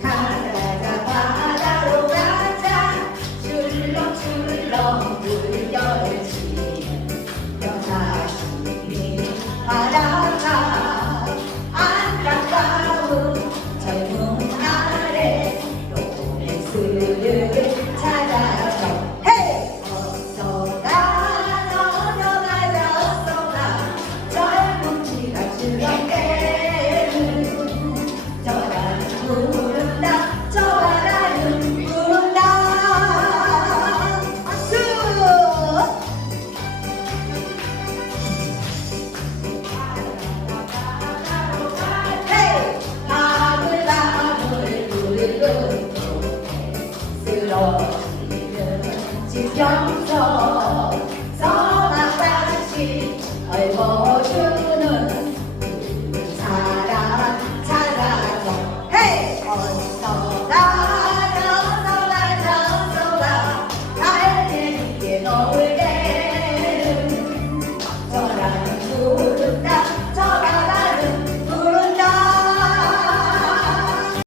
바다로 가자. 출렁출렁 지경서 써나가시 얼버주